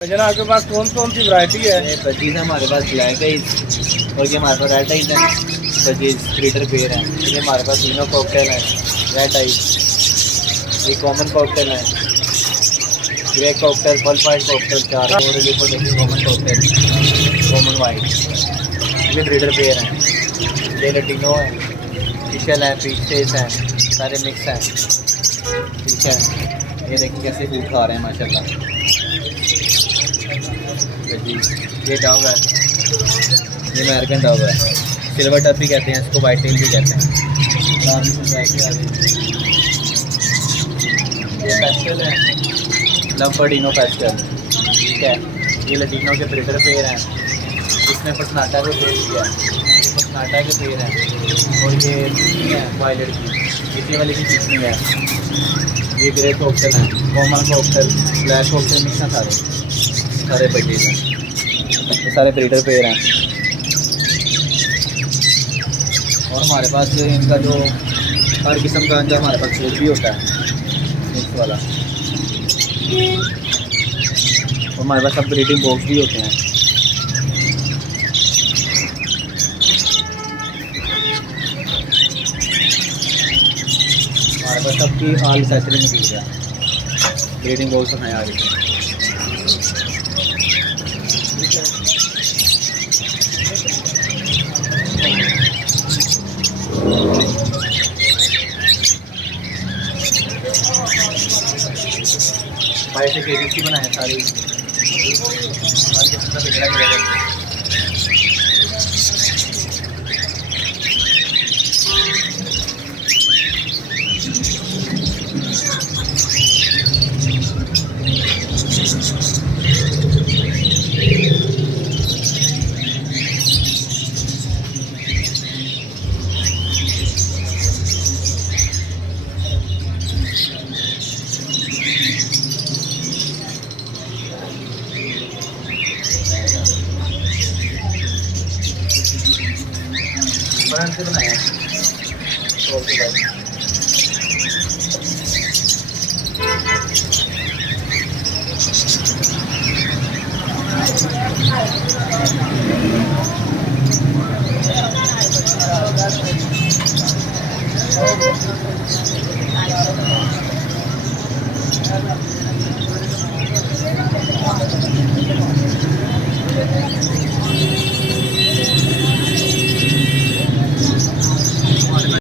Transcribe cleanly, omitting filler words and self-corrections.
भैया आपके पास कौन कौन सी वैरायटी है? पच्चीस है हमारे पास, ब्लैक आइस और ये हमारे पास रेड आइस है। 25 लीटर पेयर है। ये हमारे पास तीनों कॉकटेल है। रेड आइस, ये कॉमन कॉकटेल है, ग्रे कॉकटेल, फल फाइट कॉकटेल, 4 और कॉमन कॉकटेल, कॉमन वाइट। ये ब्रीडर पेयर हैं। ये लटीनो है, फिशल है, फिशेस हैं, सारे मिक्स हैं। ठीक है, ये देखिए कैसे फूड खा रहे हैं माशाल्लाह। जी, ये डव है, ये अमेरिकन डव है, सिल्वर डव भी कहते हैं इसको, वाइट टेल भी कहते हैं। ये पेस्टल है, लम्बर्डिनो पेस्टल। ठीक है, ये लटीनो के ब्रीडर पेयर हैं। इसमें पसनाटा के पेयर भी है, ये पसनाटा के पेयर हैं। और ये है वायलेट की, इसी वाली की कितनी है। ये ग्रे कॉकटेल है, common cocktail, black cocktail mix हैं सारे बजीज हैं। ये सारे ब्रीडर पेयर हैं। और हमारे पास इनका जो हर किस्म का अंडा हमारे पास फूड भी होता है, मिक्स वाला। और हमारे पास सब ब्रीडिंग बॉक्स भी होते हैं। हमारे पास सबकी ऑल एसेसरी में मिल रहा है। ब्रीडिंग बॉक्स हैं आगे। भाई से केजी की बनाए सारी, हर किस्म का पिछड़ा मिलेगा। बर्न से बनाया है तो